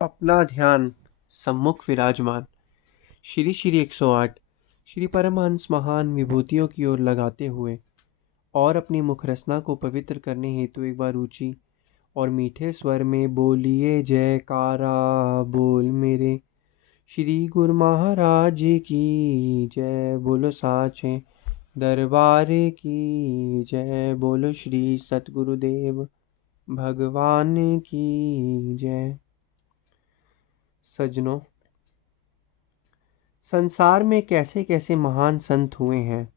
अपना ध्यान सम्मुख विराजमान श्री श्री 108 श्री परमहंस महान विभूतियों की ओर लगाते हुए और अपनी मुख रचना को पवित्र करने हेतु एक बार ऊंची और मीठे स्वर में बोलिए जयकारा बोल मेरे श्री गुरु महाराज की जय। बोलो साचे दरबार की जय। बोलो श्री सतगुरुदेव भगवान की जय। सज्जनों, संसार में कैसे कैसे महान संत हुए हैं,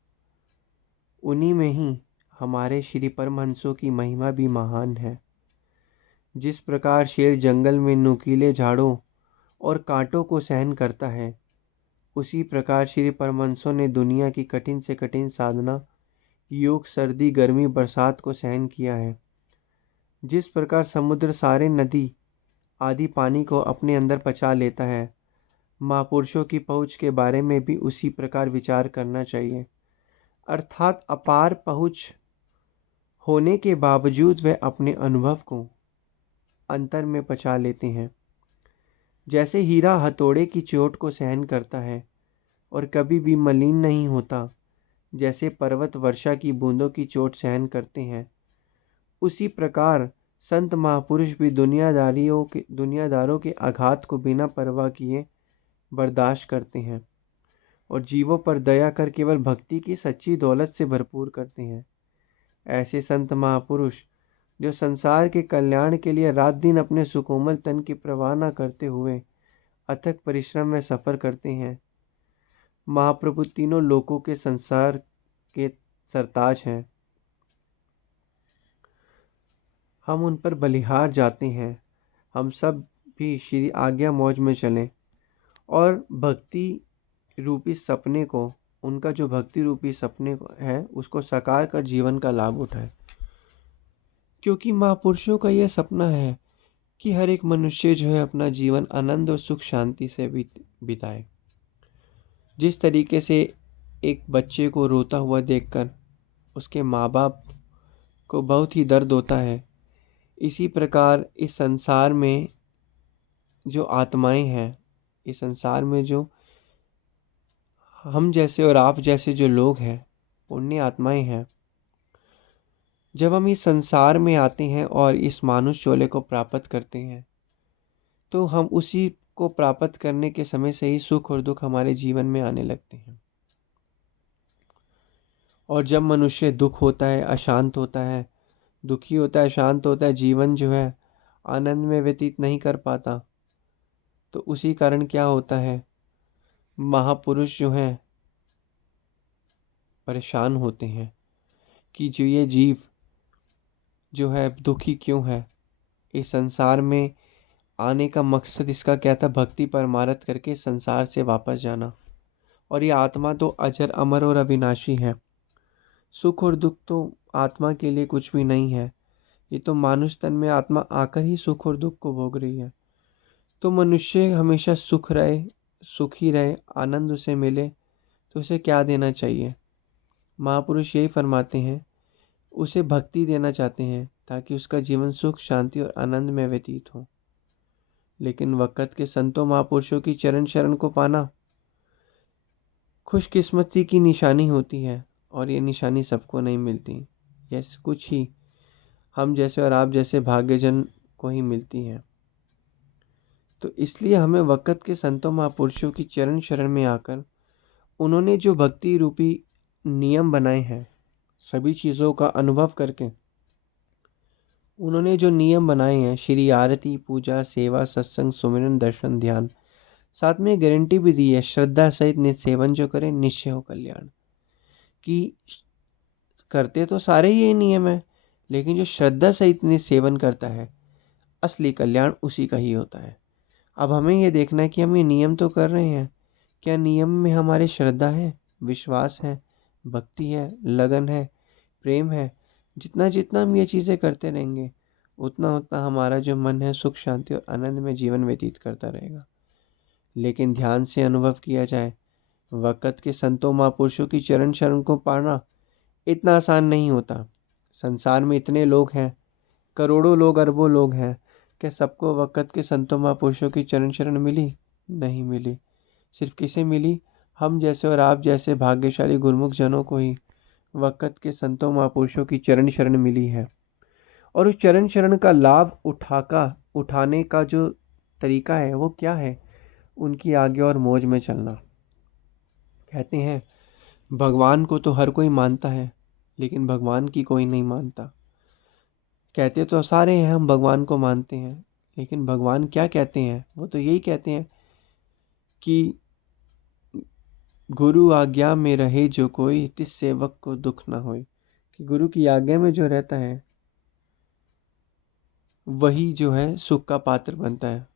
उन्हीं में ही हमारे श्री परमहंसों की महिमा भी महान है। जिस प्रकार शेर जंगल में नुकीले झाड़ों और कांटों को सहन करता है, उसी प्रकार श्री परमहंसों ने दुनिया की कठिन से कठिन साधना, योग, सर्दी, गर्मी, बरसात को सहन किया है। जिस प्रकार समुद्र सारे नदी आदि पानी को अपने अंदर पचा लेता है, महापुरुषों की पहुँच के बारे में भी उसी प्रकार विचार करना चाहिए। अर्थात अपार पहुँच होने के बावजूद वे अपने अनुभव को अंतर में पचा लेते हैं। जैसे हीरा हथौड़े की चोट को सहन करता है और कभी भी मलिन नहीं होता, जैसे पर्वत वर्षा की बूंदों की चोट सहन करते हैं, उसी प्रकार संत महापुरुष भी दुनियादारों के आघात को बिना परवाह किए बर्दाश्त करते हैं और जीवों पर दया कर केवल भक्ति की सच्ची दौलत से भरपूर करते हैं। ऐसे संत महापुरुष जो संसार के कल्याण के लिए रात दिन अपने सुकोमल तन की परवाह न करते हुए अथक परिश्रम में सफर करते हैं, महाप्रभु तीनों लोकों के संसार के सरताज हैं। हम उन पर बलिहार जाते हैं। हम सब भी श्री आज्ञा मौज में चलें और भक्ति रूपी सपने को, उनका जो भक्ति रूपी सपने है, उसको साकार कर जीवन का लाभ उठाएं। क्योंकि महापुरुषों का यह सपना है कि हर एक मनुष्य जो है अपना जीवन आनंद और सुख शांति से बिताए। जिस तरीके से एक बच्चे को रोता हुआ देखकर उसके माँ बाप को बहुत ही दर्द होता है, इसी प्रकार इस संसार में जो आत्माएं हैं, इस संसार में जो हम जैसे और आप जैसे जो लोग हैं, पुण्य आत्माएं हैं, जब हम इस संसार में आते हैं और इस मानुष चोले को प्राप्त करते हैं, तो हम उसी को प्राप्त करने के समय से ही सुख और दुख हमारे जीवन में आने लगते हैं। और जब मनुष्य दुख होता है, अशांत होता है, दुखी होता है, शांत होता है, जीवन जो है आनंद में व्यतीत नहीं कर पाता, तो उसी कारण क्या होता है, महापुरुष जो हैं परेशान होते हैं कि जो ये जीव जो है दुखी क्यों है। इस संसार में आने का मकसद इसका क्या था, भक्ति परमारथ करके संसार से वापस जाना। और ये आत्मा तो अजर अमर और अविनाशी है। सुख और दुख तो आत्मा के लिए कुछ भी नहीं है। ये तो मानुष तन में आत्मा आकर ही सुख और दुख को भोग रही है। तो मनुष्य हमेशा सुखी रहे, आनंद उसे मिले, तो उसे क्या देना चाहिए। महापुरुष यही फरमाते हैं, उसे भक्ति देना चाहते हैं ताकि उसका जीवन सुख, शांति और आनंद में व्यतीत हो। लेकिन वक़्त के संतों महापुरुषों की चरण शरण को पाना खुशकिस्मती की निशानी होती है, और ये निशानी सबको नहीं मिलती। यह कुछ ही हम जैसे और आप जैसे भाग्यजन को ही मिलती है। तो इसलिए हमें वक़्त के संतों महापुरुषों की चरण शरण में आकर उन्होंने जो भक्ति रूपी नियम बनाए हैं, सभी चीज़ों का अनुभव करके उन्होंने जो नियम बनाए हैं, श्री आरती, पूजा, सेवा, सत्संग, सुमिरन, दर्शन, ध्यान, साथ में गारंटी भी दी है, श्रद्धा सहित नित्य सेवन जो करें निश्चय हो कल्याण। कि करते तो सारे ही ये नियम है, लेकिन जो श्रद्धा सहित नित्य सेवन करता है, असली कल्याण उसी का ही होता है। अब हमें ये देखना है कि हम ये नियम तो कर रहे हैं, क्या नियम में हमारे श्रद्धा है, विश्वास है, भक्ति है, लगन है, प्रेम है। जितना जितना हम ये चीज़ें करते रहेंगे, उतना उतना हमारा जो मन है सुख, शांति और आनंद में जीवन व्यतीत करता रहेगा। लेकिन ध्यान से अनुभव किया जाए, वक़्त के संतों महापुरुषों की चरण शरण को पाना इतना आसान नहीं होता। संसार में इतने लोग हैं, करोड़ों लोग, अरबों लोग हैं, क्या सबको वक़्त के संतों महापुरुषों की चरण शरण मिली? नहीं मिली। सिर्फ किसे मिली? हम जैसे और आप जैसे भाग्यशाली गुरुमुख जनों को ही वक़्त के संतों महापुरुषों की चरण शरण मिली है। और उस चरण शरण का लाभ उठाने का जो तरीका है वो क्या है? उनकी आज्ञा और मौज में चलना। कहते हैं भगवान को तो हर कोई मानता है, लेकिन भगवान की कोई नहीं मानता। कहते तो सारे हैं हम भगवान को मानते हैं, लेकिन भगवान क्या कहते हैं? वो तो यही कहते हैं कि गुरु आज्ञा में रहे जो कोई, तिस सेवक को दुख ना होए। कि गुरु की आज्ञा में जो रहता है वही जो है सुख का पात्र बनता है।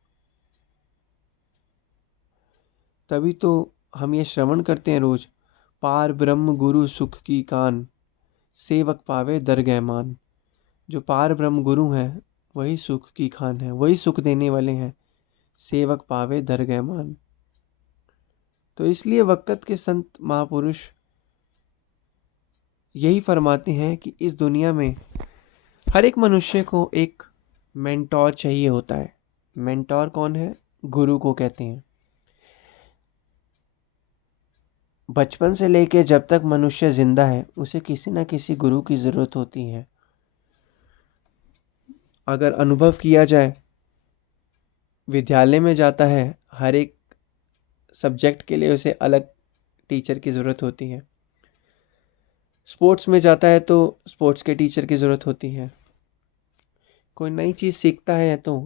तभी तो हम ये श्रवण करते हैं रोज, पार ब्रह्म गुरु सुख की कान, सेवक पावे दरगह मान। जो पार ब्रह्म गुरु हैं वही सुख की खान है, वही सुख देने वाले हैं, सेवक पावे दरगह मान। तो इसलिए वक़्त के संत महापुरुष यही फरमाते हैं कि इस दुनिया में हर एक मनुष्य को एक मेंटोर चाहिए होता है। मेंटोर कौन है? गुरु को कहते हैं। बचपन से लेके जब तक मनुष्य जिंदा है उसे किसी ना किसी गुरु की ज़रूरत होती है। अगर अनुभव किया जाए, विद्यालय में जाता है, हर एक सब्जेक्ट के लिए उसे अलग टीचर की ज़रूरत होती है। स्पोर्ट्स में जाता है तो स्पोर्ट्स के टीचर की ज़रूरत होती है। कोई नई चीज़ सीखता है तो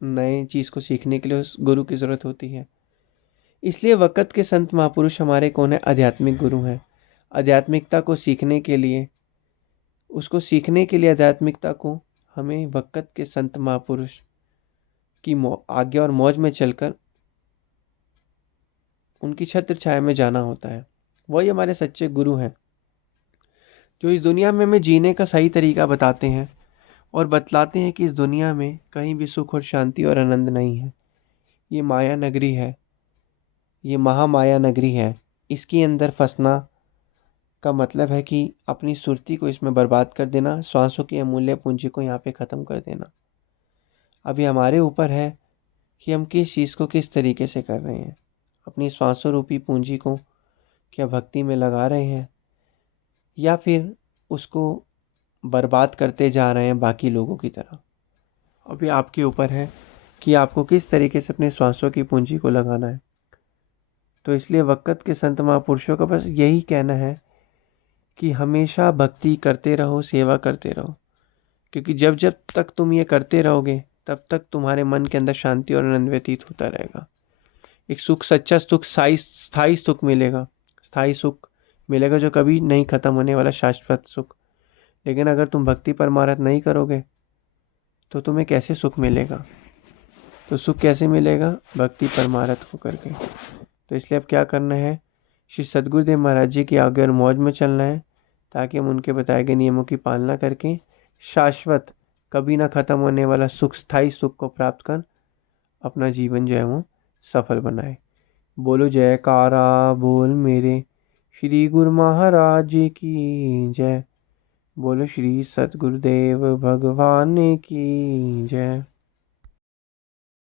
नए चीज़ को सीखने के लिए उस गुरु की ज़रूरत होती है। इसलिए वक़्त के संत महापुरुष हमारे कौन है? आध्यात्मिक गुरु हैं। आध्यात्मिकता को सीखने के लिए, उसको सीखने के लिए आध्यात्मिकता को हमें वक़्त के संत महापुरुष की आज्ञा और मौज में चलकर उनकी छत्र छाया में जाना होता है। वही हमारे सच्चे गुरु हैं, जो इस दुनिया में हमें जीने का सही तरीका बताते हैं और बतलाते हैं कि इस दुनिया में कहीं भी सुख और शांति और आनंद नहीं है। ये माया नगरी है, ये महामाया नगरी है। इसके अंदर फंसना का मतलब है कि अपनी सुरती को इसमें बर्बाद कर देना, श्वासों की अमूल्य पूंजी को यहाँ पे ख़त्म कर देना। अभी हमारे ऊपर है कि हम किस चीज़ को किस तरीके से कर रहे हैं। अपनी श्वासों रूपी पूंजी को क्या भक्ति में लगा रहे हैं, या फिर उसको बर्बाद करते जा रहे हैं बाकी लोगों की तरह। अभी आपके ऊपर है कि आपको किस तरीके से अपने श्वासों की पूंजी को लगाना है। तो इसलिए वक़्त के संत महापुरुषों का बस यही कहना है कि हमेशा भक्ति करते रहो, सेवा करते रहो। क्योंकि जब जब तक तुम ये करते रहोगे तब तक तुम्हारे मन के अंदर शांति और आनंद व्यतीत होता रहेगा। एक सुख, सच्चा सुख, स्थायी सुख मिलेगा। स्थायी सुख मिलेगा जो कभी नहीं ख़त्म होने वाला शाश्वत सुख। लेकिन अगर तुम भक्ति परमारथ नहीं करोगे तो तुम्हें कैसे सुख मिलेगा? तो सुख कैसे मिलेगा? भक्ति परमारथ को करके। तो इसलिए अब क्या करना है? श्री सद्गुरुदेव महाराज जी की आज्ञा और मौज में चलना है, ताकि हम उनके बताए गए नियमों की पालना करके शाश्वत, कभी ना ख़त्म होने वाला सुख, स्थायी सुख को प्राप्त कर अपना जीवन जो है वो सफल बनाए। बोलो जयकारा बोल मेरे श्री गुरु महाराज जी की जय। बोलो श्री सद्गुरुदेव भगवान की जय।